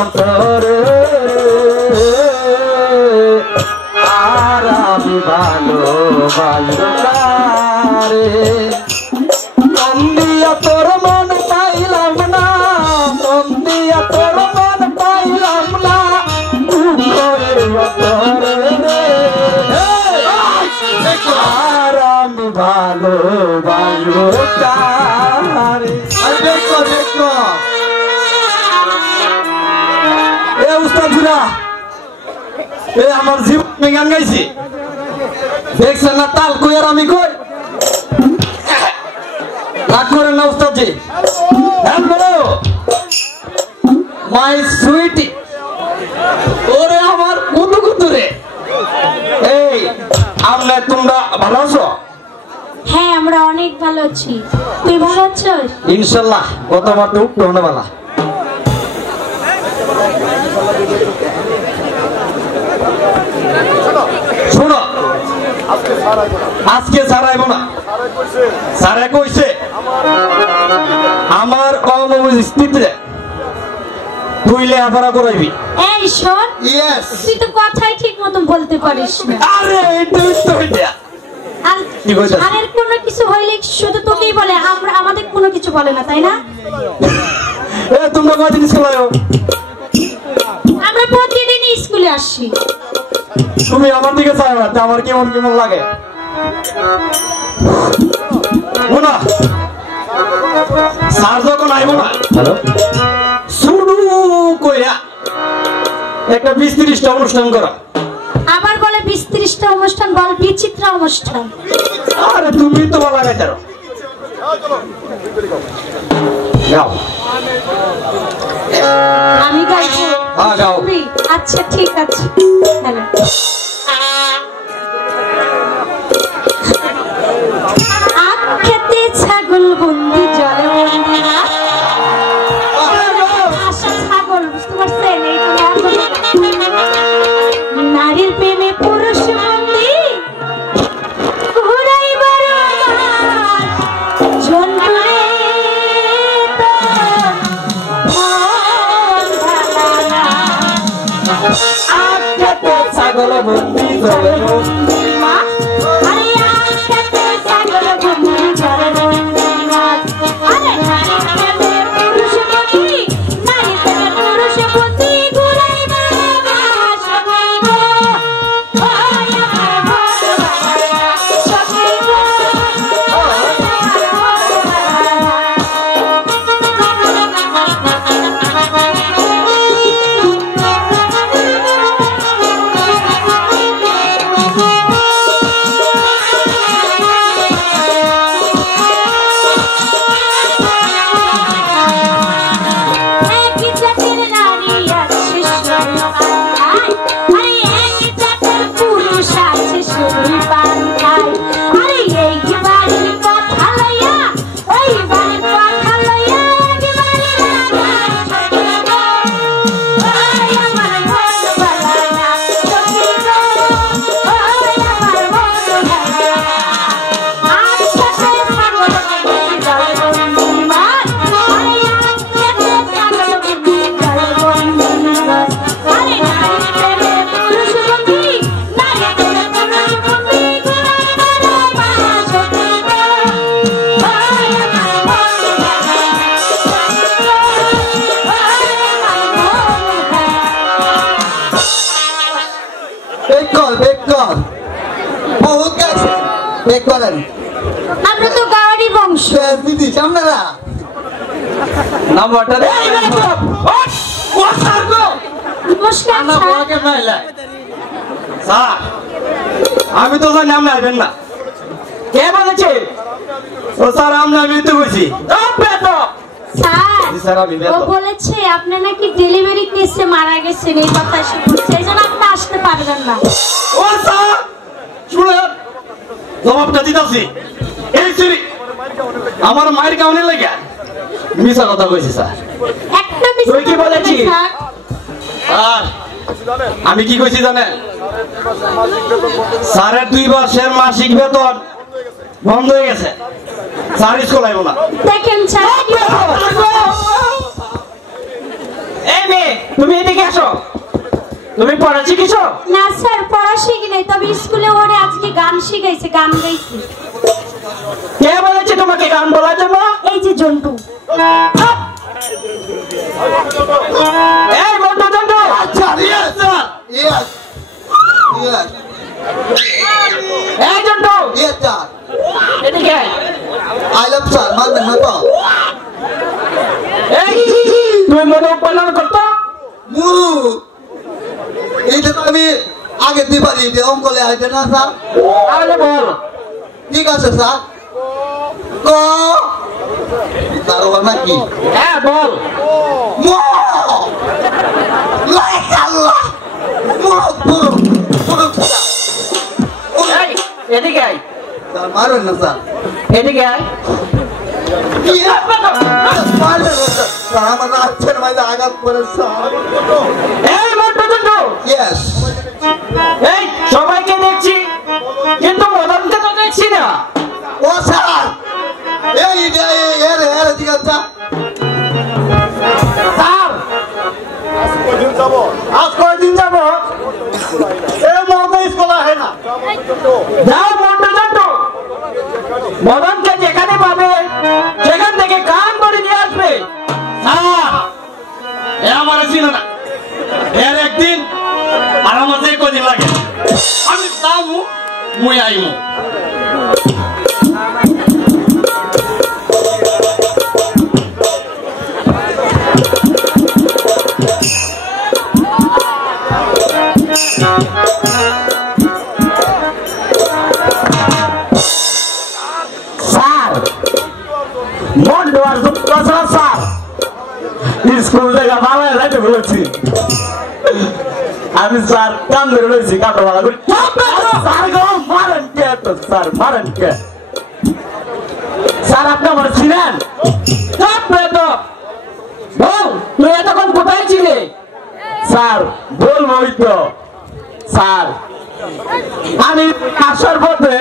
অন্তরে আর আমি ভালোবাসি মন দিয়া তোর মন পাইলাম না মন দিয়া তোর মন পাইলাম না আর আমি ভালোবাসি আমার জীবন গান গাইছি দেখছেন না তাল কই আর আমি কই রাগ করেন না উস্তাদজি হ্যালো মাই সুইটি ওরে আমার কুতু কুতু রে এই আমনে তোমরা ভালো আছো হ্যাঁ আমরা অনেক ভালো আছি তুই ভালো আছিস ইনশাআল্লাহ কত মাত্র উঠতো না বালা শোনো আজকে ছাড়াইব না স্যারে কইছে আমার অনুপস্থিতিতে তুই লেখাপড়া করাইবি এই শোন তুই তো কথাই ঠিক মতো বলতে পারিস না আরে তুই তো এটা আর স্যারের কোনো কিছু হইলে শুধু তোকেই বলে আমাদের কোনো কিছু বলে না তাই না এ তোমরা কয়দিন স্কুলে আছো আমরা প্রতিদিন স্কুলে আসি তুমি আমার দিকে চাও না আমার কেমন কেমন লাগে শোনা স্যার যখন আইব না হ্যালো শুরু কইরা একটা 20-30টা অনুষ্ঠান করা আবার বলে 20-30টা অনুষ্ঠান বল বিচিত্র অনুষ্ঠান আরে তুমি তো বলা গাইতে গাও আমি গাইবো হ্যাঁ গাও আচ্ছা ঠিক আছে হ্যালো আখেতে ছাগল বন্দি জলে বন্দি ছাগল বুঝতে পারছেন নারীর প্রেমে পুরুষ বন্দি ঘুরাইবার ঝন্টুরে আখেতে ছাগল বন্দি জলে বন্দি আরে আখেতে ছাগল বন্দি জলে বন্দি আরে নারীর প্রেমে পুরুষ বন্দি নারীর প্রেমে পুরুষ বন্দি ঘুরাইবার আমরা তো গাওয়ারি বংশ দিদি সামনেরা নাম্বারটা দে নমস্কার স্যার আমি তো জানি আপনি আসবেন না কে বলেছে ও স্যার আমরা মৃত্যু করছি স্যার ও বলেছে আপনি নাকি ডেলিভারি কেসে মারা গেছেন এই কথা শুনছি সেই জন্য আপনি আসতে পারবেন না ও স্যার শুনুন জবাবটা দিতেছি এই সিরি আমার মায়ের কাউনে লাগে মিছা কথা কইছি স্যার একটা মিছা তুই কি বলেছিস আর আমি কি কইছি জানেন 2.5 মাসের মাসিক বেতন বন্ধ হয়ে গেছে স্যার স্কুল আইব না দেখেন স্যার এই মেয়ে তুমি এদিকে আসো। তুমি পড়া শিখেছো? না স্যার, পড়া শিখি নাই, তবে স্কুলে ওরে আজকে গান শিখাইছে, গান গাইছে। কে বলেছে তোমাকে গান বলার জন্য? এই যে জন্টু। এই মন্টু জন্টু। আচ্ছা ইয়েস স্যার ইয়েস ইয়েস এই জন্টু ইয়েস স্যার এদিকে আয়। আই লাভ স্যার মারবেন না তো? এই তুই মনে উপালন করতো? মুরু এইটা তো আমি আগে দিতে পারি, এটা অঙ্কলে আইতে না স্যার? তাহলে বল। ঠিক আছে স্যার। ক তার আবার নাকি? হ্যাঁ বল। মো লাইক আল্লাহ মুরু মুরু মুরু এই এদিকে আয়। স্যার মারবেন না স্যার? এদিকে আয়। মারবেন না স্যার, আমার রাজ্যের মাঝে আঘাত করে স্যার। এই মন্টু জন্টু। ইয়েস এই সবাইকে দেখছি কিন্তু মদনকে তো দেখছি না। ও স্যার এই এর এর দিকে স্যার। স্যার আজ কয়দিন যাবো এই মতো স্কুল আহে না। যাও মন্টু জন্টু, মদনকে যেখানে পাবে সেখান থেকে গান করে নিয়ে আসবে। স্যার এ আমার ছিল না, এর একদিন আর আমার যে কদিন লাগে আমি যাবো মুই আইমু। স্যার মন্টু আর স্যার স্কুল থেকে ভালো যাইতে বলেছি আমি। স্যার কান ধরে রয়েছি, কাটো ভালো করি। স্যার গো মারেন কে? তো স্যার মারেন কে? স্যার আপনি আমার ছিলেন? বল তুই এতক্ষণ কোথায় ছিলে? স্যার বলবোই তো স্যার, আমি আসার পথে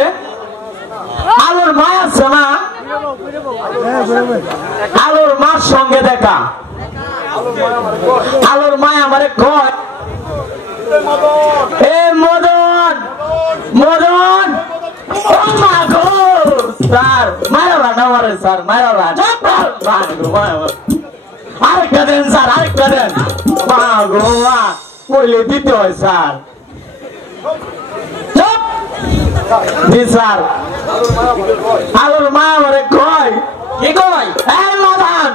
আলোর মা আছে না, আলোর মার সঙ্গে দেখা। আলোর মা আমারে কয় এ মদন মদন ও মা গো। স্যার মারা না মারে, স্যার মারা আরেকটা দেন স্যার, আরেকটা দেন। মা গো মা বলে দিতে হয় স্যার। জি স্যার। আলোর মা আমারে কয় কি কয়? এই মদন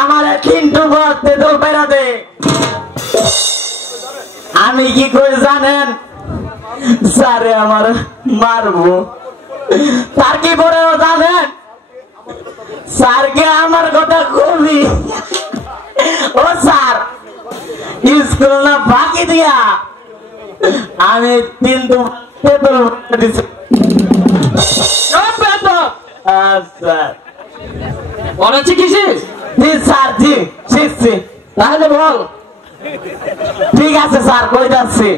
আমারে কিন্তু বলতে তো বেড়া দে। আমি কি করে জানেন? স্যারে আমার মারবো। তার কি করে জানেন? স্যারকে আমার কথা খুবই ও স্যার স্কুল না ফাঁকি দিয়া আমি কিন্তু পড়া শিখেছিস? জি স্যার, জি শিখছি। তাহলে বল। ঠিক আছে স্যার, কই যাচ্ছি।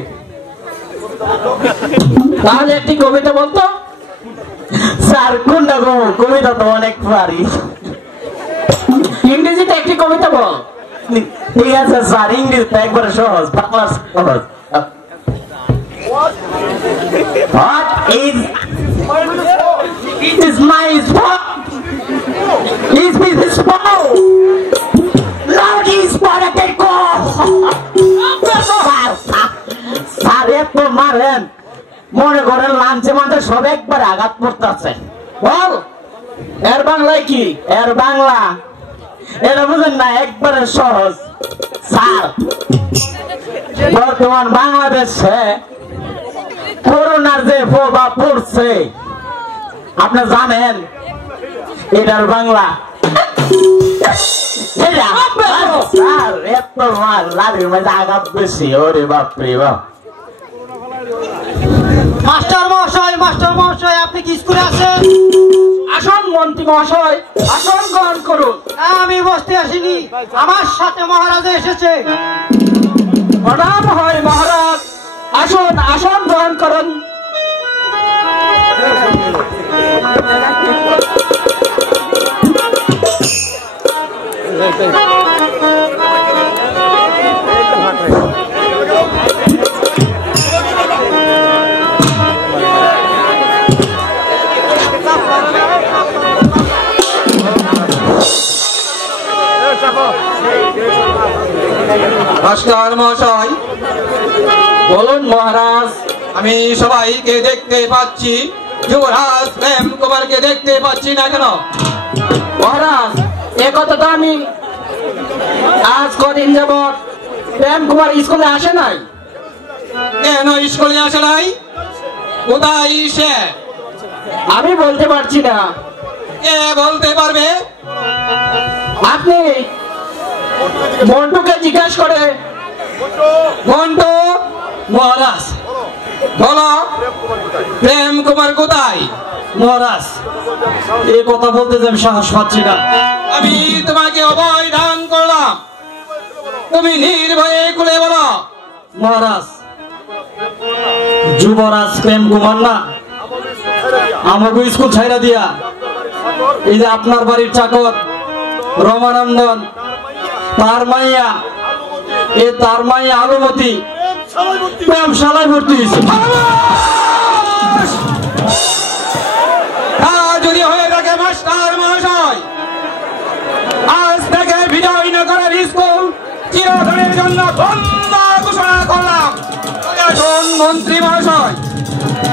তাহলে একটি কবিতা বলতো। স্যার কোনটা কবিতা তো অনেক পারি। ইংরেজিতে একটি কবিতা বল। ঠিক আছে স্যার, ইংলিশটা একবারে সহজ, বাংলা সহজ। What is it is my spot? Is this spot? Lord is for a take off. Sir এত মারেন মনে করেন লাঞ্চে মাঝে সব একবার আঘাত পড়তেছে। বল এর বাংলায় কি? এর বাংলা এটা বুঝেন না, একবারে সহজ। স্যার বর্তমান বাংলাদেশে করোনার যে প্রভাব পড়ছে আপনি জানেন এটার বাংলা? স্যার এত মার লাড়ির মধ্যে আঘাত বেশি, ওরে বাপরে বাপ। মাস্টার মহাশয় আপনি কি স্কুলে আছেন? আসুন মন্ত্রী মহাশয়, আসন গ্রহণ করুন। আমি বসতে আসিনি, আমার সাথে মহারাজ এসেছে। প্রণাম হয় মহারাজ, আসুন আসন গ্রহণ করুন। মাস্টার মহাশয়, বলুন মহারাজ। আমি সবাইকে দেখতে পাচ্ছি, যুবরাজ প্রেম কুমারকে দেখতে পাচ্ছি না কেন? মহারাজ, এ কথা তো আমি আজ কদিন যাবত প্রেম কুমার স্কুলে আসে নাই। কেন স্কুলে আসে নাই? কোথায় সে? আমি বলতে পারছি না। কে বলতে পারবে? আপনি মন্টুকে জিজ্ঞাসা করে। মন্টু, মহারাজ, বলো প্রেম কুমার কোথায়? মহারাজ, এই কথা বলতে যে আমি সাহস পাচ্ছি না। আমি তোমাকে অভয় দান করলাম, তুমি নির্ভয়ে খুলে বলো। মহারাজ, যুবরাজ প্রেম কুমার না আমাকে স্কুল ছাইরা দিয়া এই যে আপনার বাড়ির চাকর রমানন্দন, তার মাইয়া আলুমতি প্রেমশালায় ভর্তি হয়েছে। তা যদি হয়ে থাকে মাস্টার মহাশয়, আজ থেকে বিজয়নগরের স্কুল চিরদিনের জন্য বন্ধ ঘোষণা করলাম। এখন মন্ত্রী মহাশয়,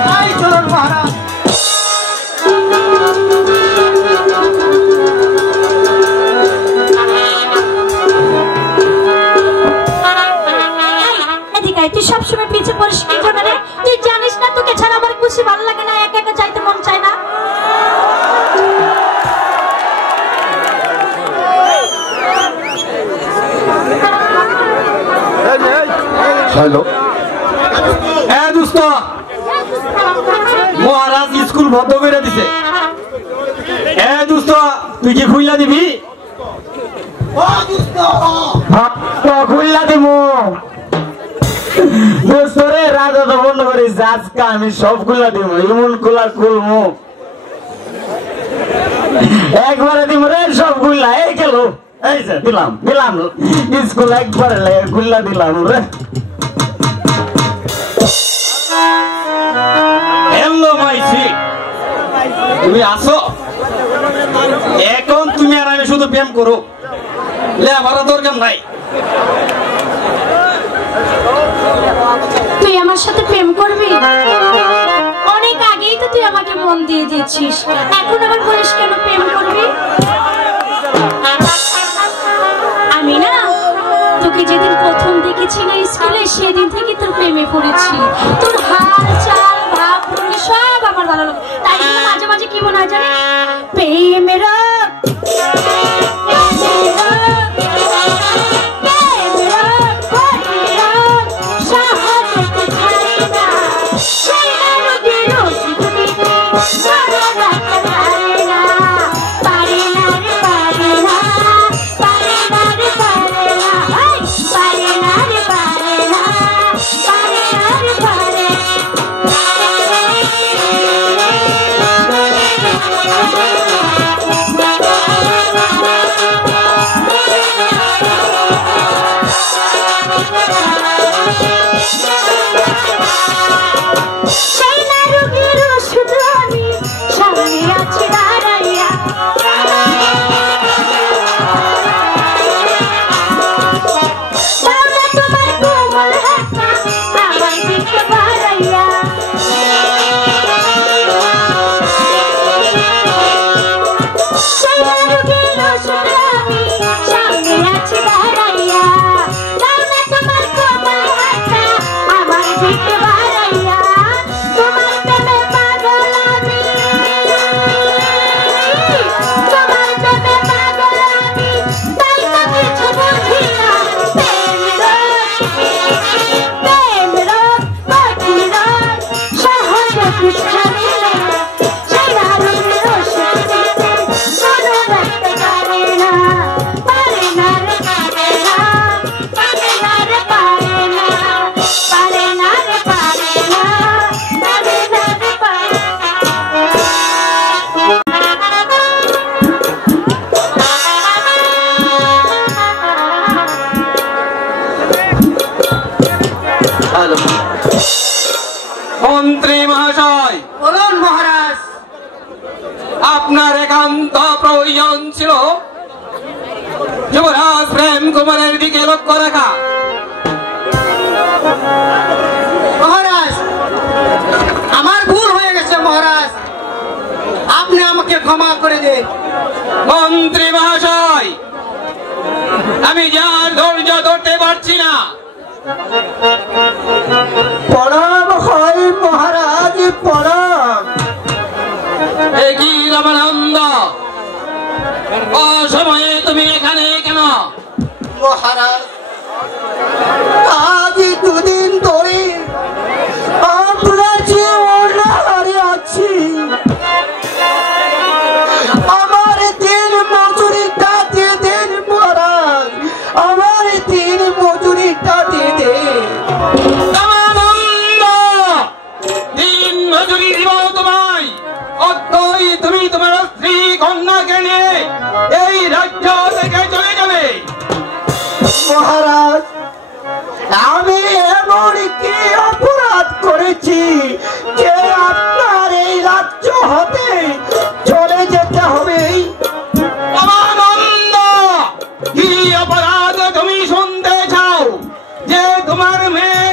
তাই চলুন মহারাজ। এদিকে তুই সবসময় পিছে পড়িস কি জন্য রে? তুই জানিস না তোকে ছাড়া আমার খুশি ভালো লাগে না, একা একা যাইতে মন চায় না। দোস্ত, মহারাজ স্কুল বন্ধ করে দিছে। দোস্ত, তুই কি খুইলা দিবি? খুললা দিব দোস্ত রে। রাজা তো বন্ধ করিস, আজকে আমি সব খুললা দিব। এমন খোলা খুলবো একবারে দিব রে, সব খুললা। এই খেলো, এই যে দিলাম স্কুল একবারে খুললা দিলাম রে। হ্যালো মাইসি, তুমি আসো। এখন তুমি আর আমি শুধু প্রেম করো, আমার দরকার নাই। তুই আমার সাথে প্রেম করবি? অনেক আগেই তো তুই আমাকে মন দিয়ে দিয়েছিস, এখন আবার বলিস কেন প্রেম করবি? আমি না তোকে যেদিন প্রথম দেখেছি না স্কুলে, সেদিন থেকে তোর প্রেমে পড়েছি। তোর হাল চাল ভাব ভঙ্গি সব আমার ভালো লাগে, তাই জন্য মাঝে মাঝে কি মনে হয় জানি, প্রেমের মন্ত্রী মহাশয়, বলুন মহারাজ। আপনার একান্ত প্রয়োজন ছিল যুবরাজ প্রেম কুমারের দিকে লক্ষ্য রাখা। মন্ত্রী মহাশয়, আমি যার ধৈর্য ধরতে পারছি না। প্রণাম হয় মহারাজ, প্রণাম। কি রামানন্দ, অসময়ে তুমি এখানে কেন? মহারাজ, আজ দুদিন ধরে আমরা যে অনাহারে আছি, আমার দিন মজুরিটা দিয়ে দেন মহারাজ, আমার দিন মজুরিটা দিয়ে দেন। রামানন্দ, দিন মজুরি দিব তোমায়? অতই তুমি তোমার স্ত্রী কন্যাকে নিয়ে এই রাজ্য থেকে চলে যাবে? মহারাজ, আমি এমন কি অপরাধ করেছি যে আপনার এই রাজ্য হতে চলে যেতে হবে? রামানন্দ, কি অপরাধ তুমি শুনতে চাও? যে তোমার মেয়ে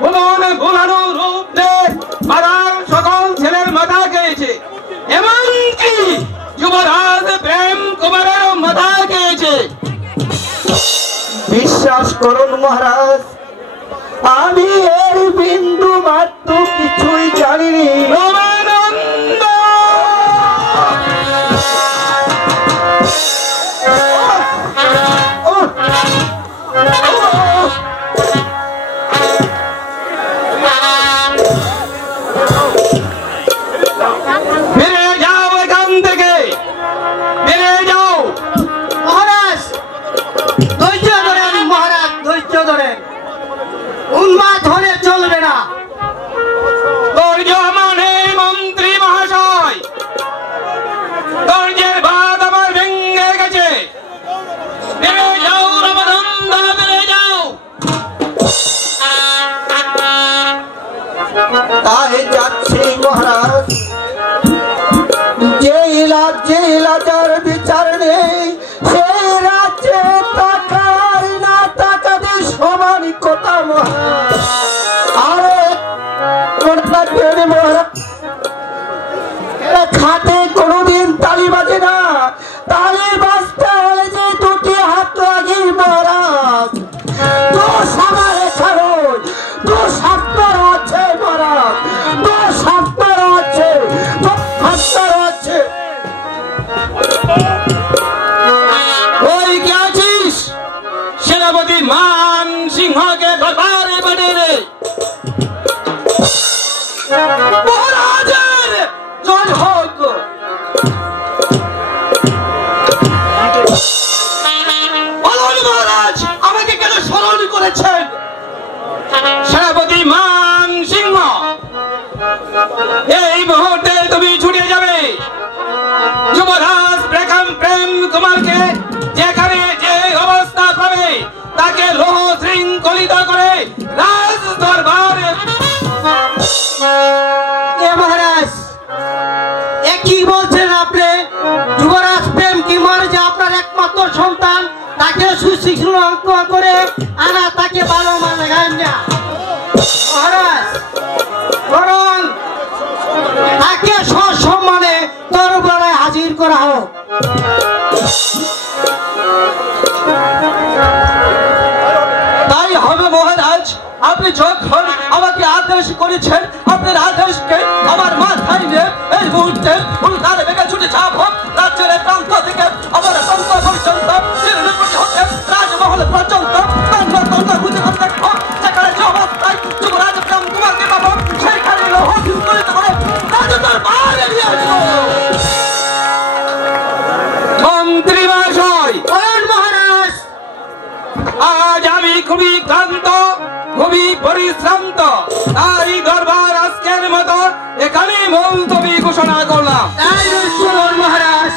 ভুবন ভুলানো রূপ দিয়ে পাড়ার সকল ছেলের মাথা খেয়েছে, এমনকি যুবরাজ প্রেম কুমারের মাথা খেয়েছে। বিশ্বাস করুন মহারাজ, আমি এর বিন্দু মাত্র কিছুই জানিনি। রামানন্দ, ফিরে যাও এখান থেকে, ফিরে যাও। মহারাজ ধৈর্য ধরেন, মহারাজ ধৈর্য ধরেন, উন্মাদ হলে চলবে না। ধৈর্য মানে মন্ত্রী মহাশয়, ধৈর্যের বাঁধ আমার ভেঙে গেছে। ফিরে যাও রামানন্দ, ফিরে যাও। তাই যাচ্ছি মহারাজ। যে রাজ্যের বিচার নেই, সেই রাজ্যে টাকার না টাকাতে সমান কথা মহারাজ। আরে মহারাজ, খাতে কোনোদিন তালি বাজে না, তালি বাজতে হলে যে দুটি হাত লাগে মহারাজ। দোষ আমার এখানে, দোষ আপনার আছে মহারাজ, দোষ আপনার আছে, আপনার আছে। ওই কে আছিস? সেনাপতি মান সিংহকে দরবারে পাঠিয়ে দে। মহারাজের জয় হোক। বলুন মহারাজ, আমাকে কেন স্মরণ করেছেন? সেনাপতি মান সিংহ, এই মুহূর্তে তুমি ছুটে যাবে। যুবরাজ প্রেম কুমারকে যেখানে যে অবস্থা পাবে তাকে লোহ শৃঙ্খলিত করে রাজ দরবারে। এ মহারাজ, এ কি বলছেন আপনি? যুবরাজ প্রেম কুমার যে আপনার একমাত্র সন্তান, তাকে সুশিক্ষা করে আনা, তাকে ভালো মানে গান না মহারাজ, বরং তাকে সসম্মানে দরবারে হাজির করা হোক। তাই হবে মহারাজ। আপনি যখন আমাকে আদেশ করেছেন, আপনার আদেশকে আমার মাথায় নিয়ে এই মুহূর্তে উল্টারে বেগে ছুটে যাব রাজ্যের প্রান্ত থেকে আমার প্রান্ত পর্যন্ত, রাজমহল পর্যন্ত খুঁজে করতে সেখানে যে অবস্থায় যুবরাজ প্রেম কুমারকে পাবো, সেইখানে করে রাজ দরবারে নিয়ে আসবো। মন্ত্রী মহাশয়, মহারাজ, আজ আমি খুবই ক্লান্ত, খুবই পরিশ্রান্ত, তাই দরবার আজকের মতো এখানে মুলতবি ঘোষণা করলাম। মহারাজ